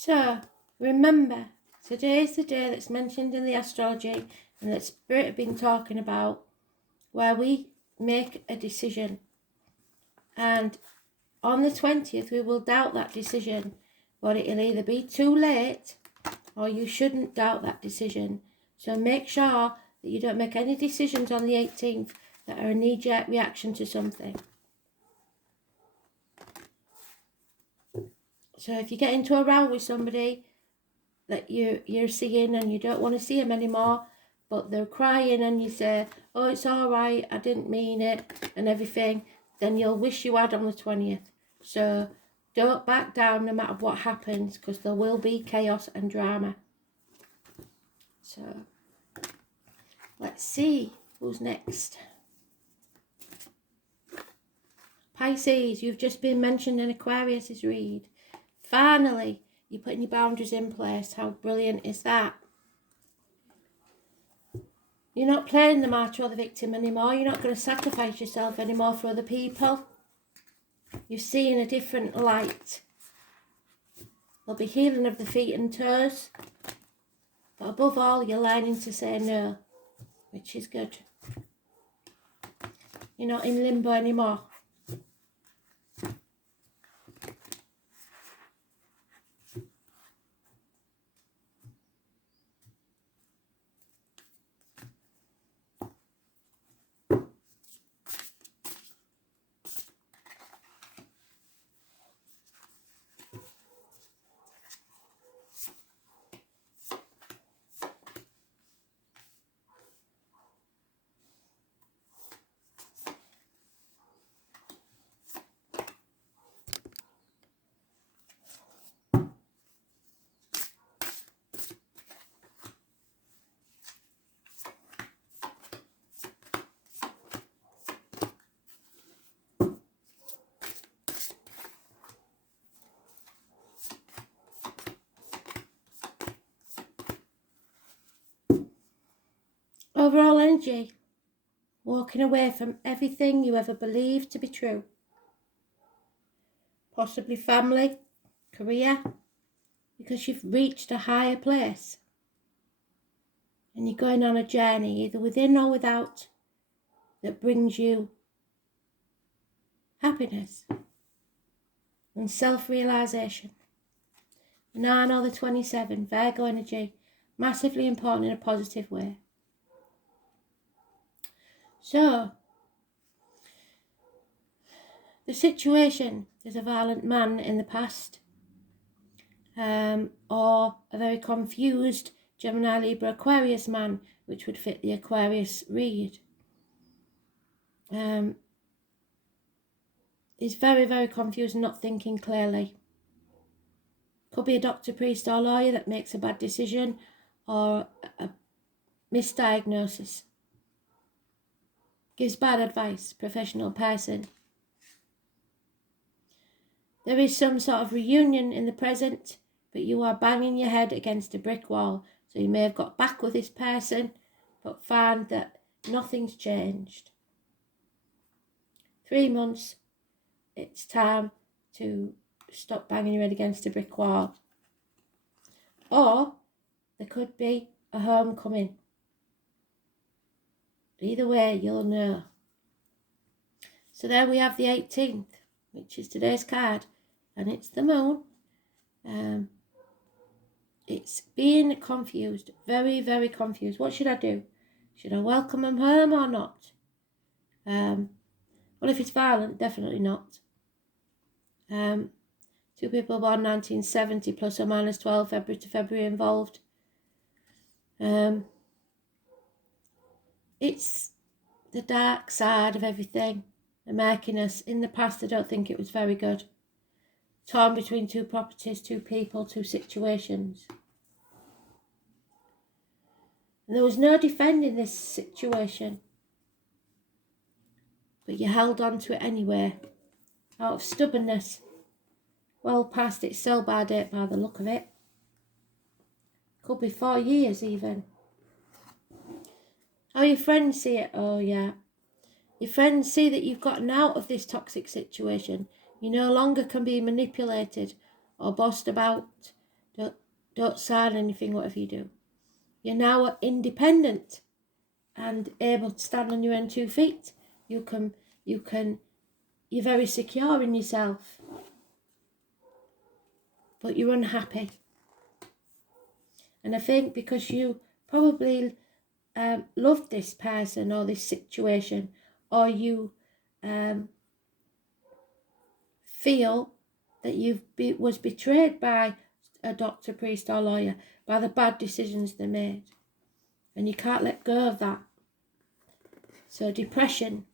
So, remember, today is the day that's mentioned in the astrology and that Spirit have been talking about, where we make a decision. And on the 20th, we will doubt that decision, but it'll either be too late or you shouldn't doubt that decision. So make sure that you don't make any decisions on the 18th that are a knee-jerk reaction to something. So if you get into a row with somebody that you're seeing and you don't want to see them anymore, but they're crying and you say, oh, it's all right, I didn't mean it and everything, then you'll wish you had on the 20th. So don't back down no matter what happens, because there will be chaos and drama. So let's see who's next. Pisces, you've just been mentioned in Aquarius's read. Finally, you're putting your boundaries in place. How brilliant is that? You're not playing the martyr or the victim anymore. You're not going to sacrifice yourself anymore for other people. You're seeing a different light. There'll be healing of the feet and toes. But above all, you're learning to say no, which is good. You're not in limbo anymore. Overall energy, walking away from everything you ever believed to be true. Possibly family, career, because you've reached a higher place. And you're going on a journey, either within or without, that brings you happiness and self-realisation. 9 or the 27, Virgo energy, massively important in a positive way. So, the situation, there's a violent man in the past, or a very confused Gemini, Libra, Aquarius man, which would fit the Aquarius read. Is very, very confused and not thinking clearly. Could be a doctor, priest or lawyer that makes a bad decision or a misdiagnosis. Gives bad advice, professional person. There is some sort of reunion in the present, but you are banging your head against a brick wall. So you may have got back with this person, but find that nothing's changed. 3 months, it's time to stop banging your head against a brick wall. Or there could be a homecoming. Either way, you'll know. So there we have the 18th, which is today's card, and it's the moon. It's being confused, very, very confused. What should I do? Should I welcome them home or not? Well, if it's violent, definitely not. 2 people born 1970, plus or minus 12 February to February involved. It's the dark side of everything, the murkiness. In the past, I don't think it was very good. Torn between 2 properties, 2 people, 2 situations. And there was no defending this situation. But you held on to it anyway, out of stubbornness. Well past its sell-by date by the look of it. Could be 4 years even. How your friends see it? Oh yeah. Your friends see that you've gotten out of this toxic situation. You no longer can be manipulated or bossed about. Don't sign anything, whatever you do. You're now independent and able to stand on your own 2 feet. You're very secure in yourself. But you're unhappy. And I think because you probably love this person or this situation, or you feel that was betrayed by a doctor, priest or lawyer, by the bad decisions they made. And you can't let go of that. So depression.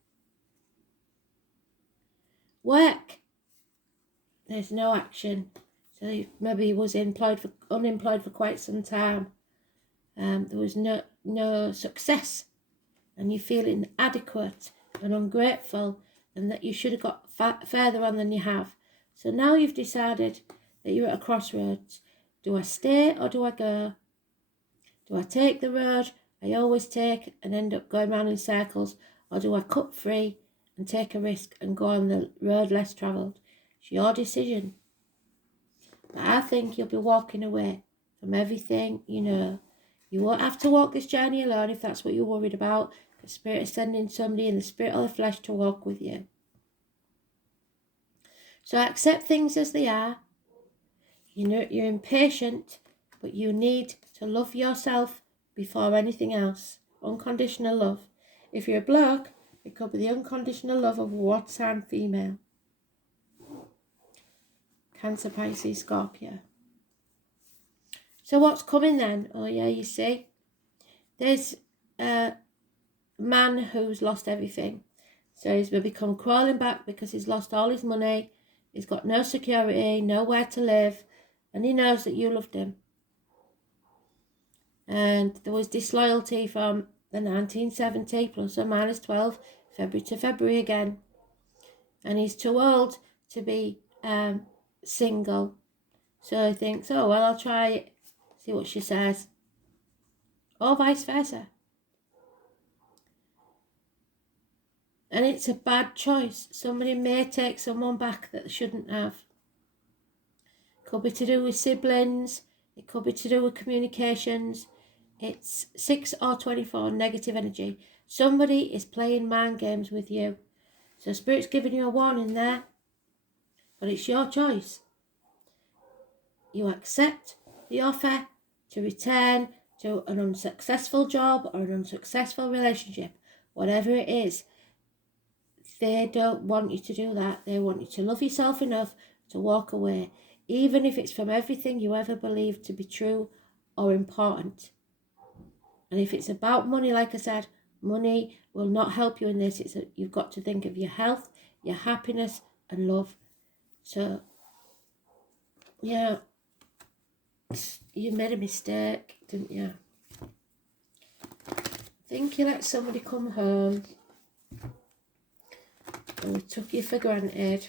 Work. There's no action. So maybe he was unemployed for quite some time. There was no success. And you feel inadequate and ungrateful, and that you should have got further on than you have. So now you've decided that you're at a crossroads. Do I stay or do I go? Do I take the road I always take and end up going round in circles, or do I cut free and take a risk and go on the road less travelled? It's your decision. But I think you'll be walking away from everything you know. You won't have to walk this journey alone if that's what you're worried about. The Spirit is sending somebody in the spirit or the flesh to walk with you. So accept things as they are. You know you're impatient, but you need to love yourself before anything else. Unconditional love. If you're a bloke, it could be the unconditional love of a water sign female. Cancer, Pisces, Scorpio. So what's coming then? Oh yeah, you see. There's a man who's lost everything. So he's maybe come crawling back because he's lost all his money. He's got no security, nowhere to live. And he knows that you loved him. And there was disloyalty from the 1970 plus or minus 12, February to February again. And he's too old to be single. So he thinks, oh, well, I'll try it, see what she says. Or vice versa. And it's a bad choice. Somebody may take someone back that they shouldn't have. Could be to do with siblings. It could be to do with communications. It's 6 or 24 negative energy. Somebody is playing mind games with you. So Spirit's giving you a warning there. But it's your choice. You accept the offer to return to an unsuccessful job or an unsuccessful relationship. Whatever it is. They don't want you to do that. They want you to love yourself enough to walk away. Even if it's from everything you ever believed to be true or important. And if it's about money, like I said, money will not help you in this. You've got to think of your health, your happiness and love. So, yeah, you made a mistake, didn't you? I think you let somebody come home and we took you for granted.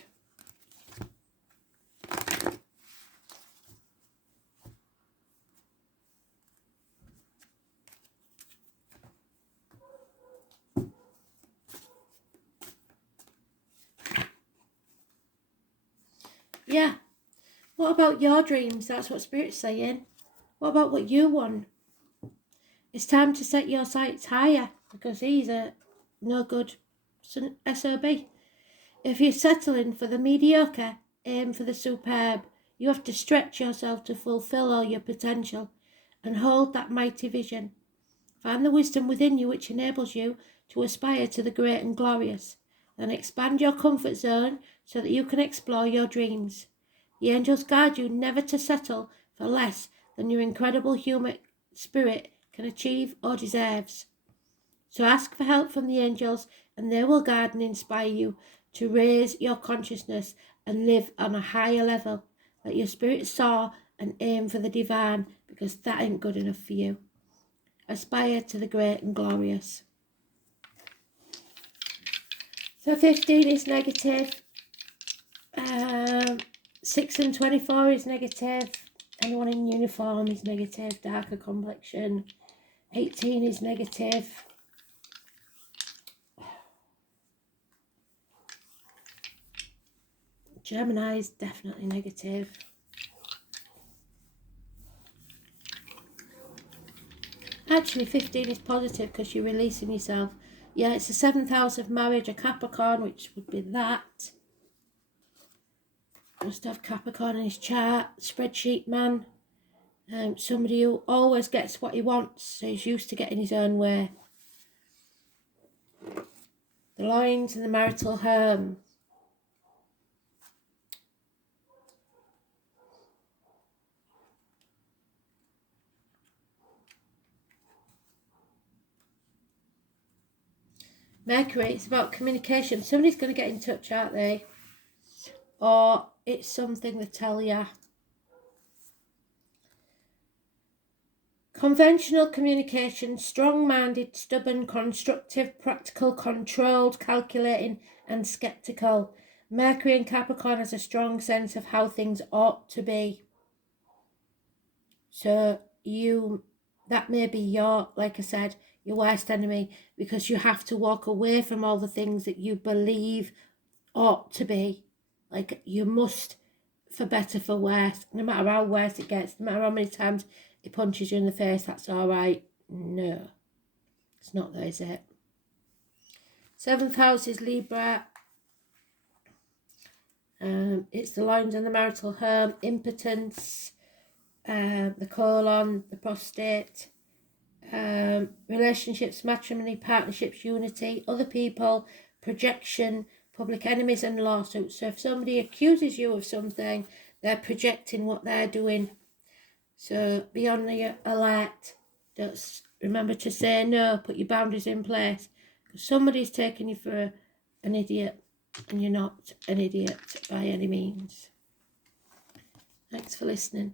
Yeah. What about your dreams? That's what Spirit's saying. What about what you want? It's time to set your sights higher because he's a no good SOB. If you're settling for the mediocre, aim for the superb. You have to stretch yourself to fulfill all your potential and hold that mighty vision. Find the wisdom within you which enables you to aspire to the great and glorious. Then expand your comfort zone so that you can explore your dreams. The angels guide you never to settle for less than your incredible human spirit can achieve or deserves. So ask for help from the angels and they will guide and inspire you to raise your consciousness and live on a higher level. Let your spirit soar and aim for the divine because that ain't good enough for you. Aspire to the great and glorious. So 15 is negative. 6 and 24 is negative. Anyone in uniform is negative. Darker complexion. 18 is negative. Gemini is definitely negative. Actually, 15 is positive because you're releasing yourself. Yeah, it's the 7th house of marriage, a Capricorn, which would be that. Must have Capricorn in his chart. Spreadsheet man. Somebody who always gets what he wants, so he's used to getting his own way. The lines and the marital home. Mercury, it's about communication. Somebody's going to get in touch, aren't they? Or it's something they tell you. Conventional communication, strong-minded, stubborn, constructive, practical, controlled, calculating, and sceptical. Mercury in Capricorn has a strong sense of how things ought to be. So that may be your, like I said, your worst enemy, because you have to walk away from all the things that you believe ought to be. Like, you must, for better, for worse, no matter how worse it gets, no matter how many times it punches you in the face, that's all right. No, it's not that, is it? 7th house is Libra. It's the lines on the marital home, impotence, the colon, the prostate, relationships, matrimony, partnerships, unity, other people, projection, public enemies and lawsuits. So if somebody accuses you of something, they're projecting what they're doing. So be on the alert. Just remember to say no, put your boundaries in place. Because somebody's taking you for an idiot, and you're not an idiot by any means. Thanks for listening.